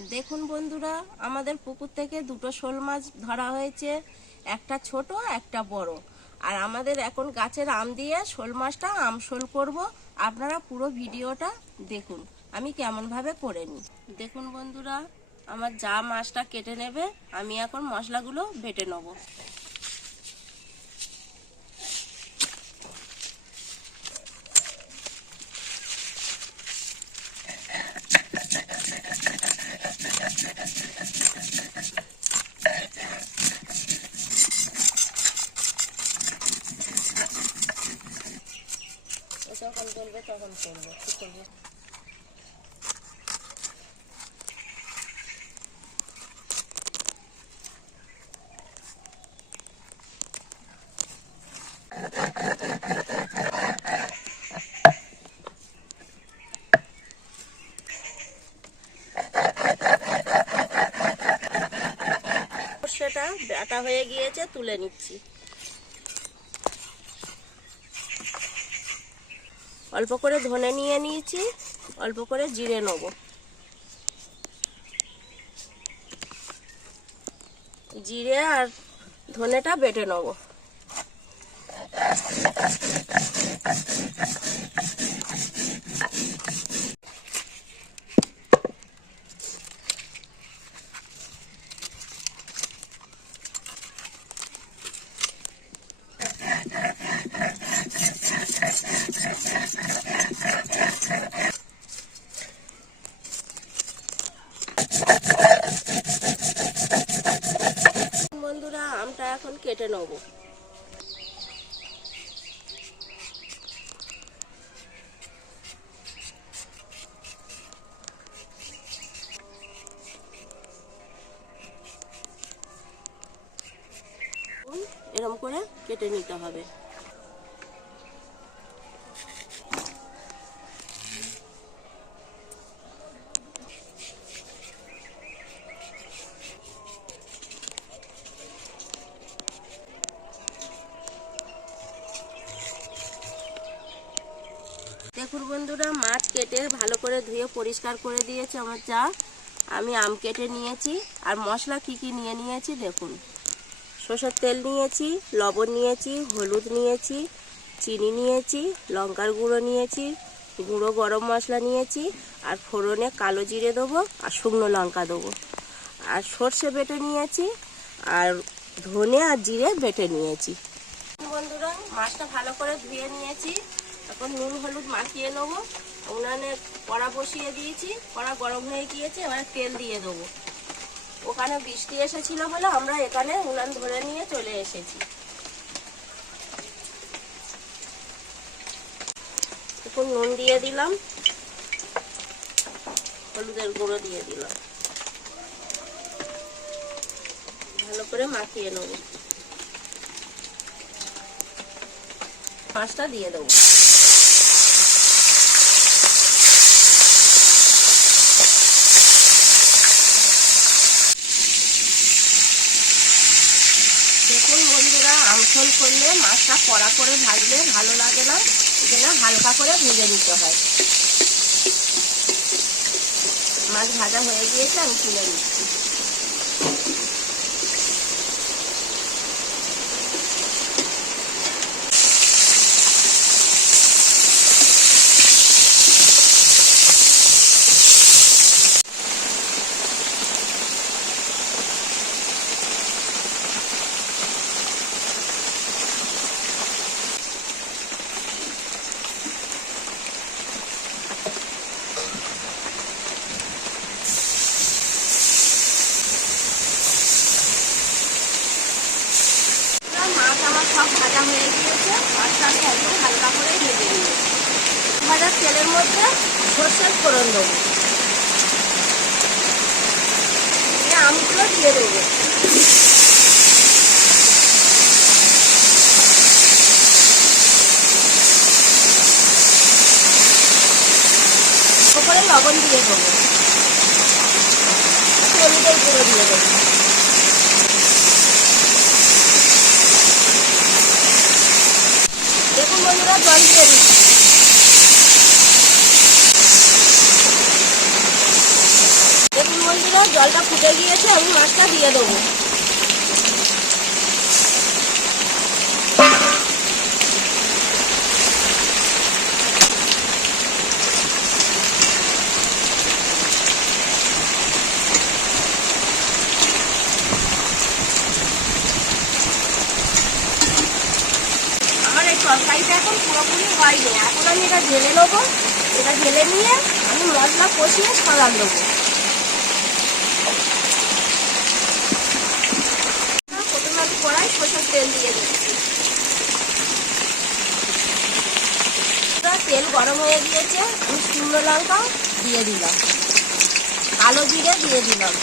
দেখুন বন্ধুরা, আমাদের পুকুর থেকে দুটো শোল মাছ ধরা হয়েছে, একটা ছোট, একটা বড়। আর আমাদের এখন গাছের আম দিয়ে শোল মাছটা আম শোল করব। আপনারা পুরো ভিডিওটা দেখুন। আমি কেমনভাবে করে নিই। দেখুন বন্ধুরা, আমার যা মাছটা কেটে নেবে, আমি এখন মশলাগুলো বেটে নেব। বলবে করব কি করব সেটা বাটা হয়ে গিয়েছে তুলে নিচ্ছি। অল্প করে ধনে নিয়ে নিয়েছি অল্প করে জিরে নেব। জিরে আর ধনেটা বেটে নেব। বন্ধুরা আমটা এখন কেটে নেব। এরকম করে কেটে নিতে হবে। দেখুন বন্ধুরা, মাছ কেটে ভালো করে ধুয়ে পরিষ্কার করে দিয়েছে আমার চা। আমি আম কেটে নিয়েছি, আর মশলা কি কি নিয়ে নিয়েছি দেখুন। সর্ষের তেল নিয়েছি, লবণ নিয়েছি, হলুদ নিয়েছি, চিনি নিয়েছি, লঙ্কার গুঁড়ো নিয়েছি, গুঁড়ো গরম মশলা নিয়েছি, আর ফোড়নে কালো জিরে দেবো, আর শুকনো লঙ্কা দেবো। আর সর্ষে বেটে নিয়েছি, আর ধনে আর জিরে বেটে নিয়েছি। বন্ধুরা, মাছটা ভালো করে ধুয়ে নিয়েছি। এখন নুন হলুদ মাখিয়ে নেব। উনানে কড়া বসিয়ে দিয়েছি। কড়া গরম হয়ে গিয়েছে, এবার তেল দিয়ে দেবো। ওখানে বৃষ্টি এসেছিল বলে আমরা এখানে উনান ধরে নিয়ে চলে এসেছি। এখন নুন দিয়ে দিলাম। হলুদের গুঁড়ো দিয়ে দিলাম। ভালো করে মাখিয়ে নেব। মাছটা দিয়ে দেবো। দেখুন বন্ধুরা আমফল করলে মাছটা কড়া করে ভাজলে ভালো লাগে না এখানে হালকা করে ভেজে নিতে হয়। মাছ ভাজা হয়ে গিয়েছে, আমি তুলে নিচ্ছি বন্ধুরা, মাছ আমার সব ভাজা হয়ে গিয়েছে। আমি একদম হালকা করে ভেজে নিয়েছি। ভাজার তেলের মধ্যে সর্ষের ফোড়ন দেবো। আমগুলো দিয়ে দেবো। করে লবণ দিয়ে দেবো। হলুদের গুঁড়ো দিয়ে দেবো দেখুন বন্ধুরা জল দিয়ে দিচ্ছি দেখুন বন্ধুরা জলটা ফুটে গিয়েছে আমি মাছটা দিয়ে দেবো। তরকারিটা এখন পুরোপুরি হয়নি এখন আমি এটা ঢেলে নেব। এটা ঢেলে নিয়ে আমি মশলা কষিয়ে সালান দেবো। কড়াই তেল দিয়ে দিচ্ছি। তেল গরম হয়ে গিয়েছে। আমি শুকনো লঙ্কা দিয়ে দিলাম। কালো জিরে দিয়ে দিলাম।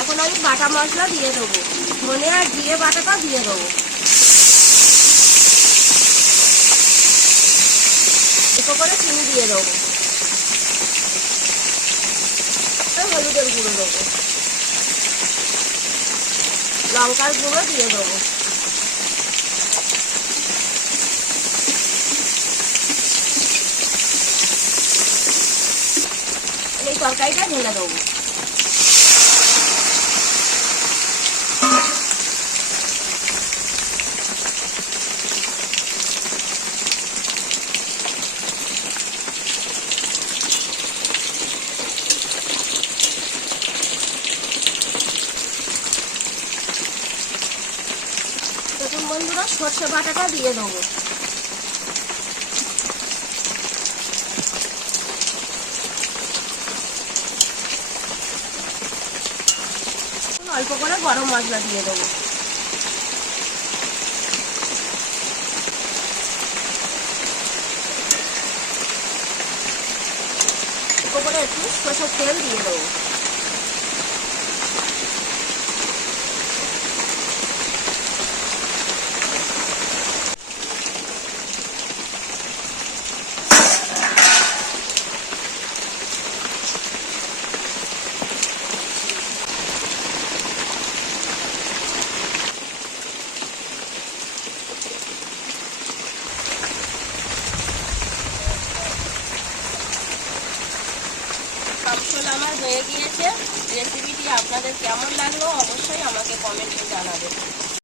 এখন আমি বাটা মশলা দিয়ে দেবো। ধনে আর জিরে বাটাটা দিয়ে দেবো। করে চিনি দিয়ে দেবো। হলুদের গুঁড়ো দেবো। লঙ্কার গুঁড়ো দিয়ে দেবো। এই তরকারিটা ঢেলে দেবো দেখুন বন্ধুরা সর্ষে বাটাটা দিয়ে দেবো। অল্প করে গরম মশলা দিয়ে দেবো। করে একটু সরষের তেল দিয়ে দেবো। হয়ে গিয়েছে। রেসিপিটি আপনাদের কেমন লাগল অবশ্যই আমাকে কমেন্টে জানাবেন।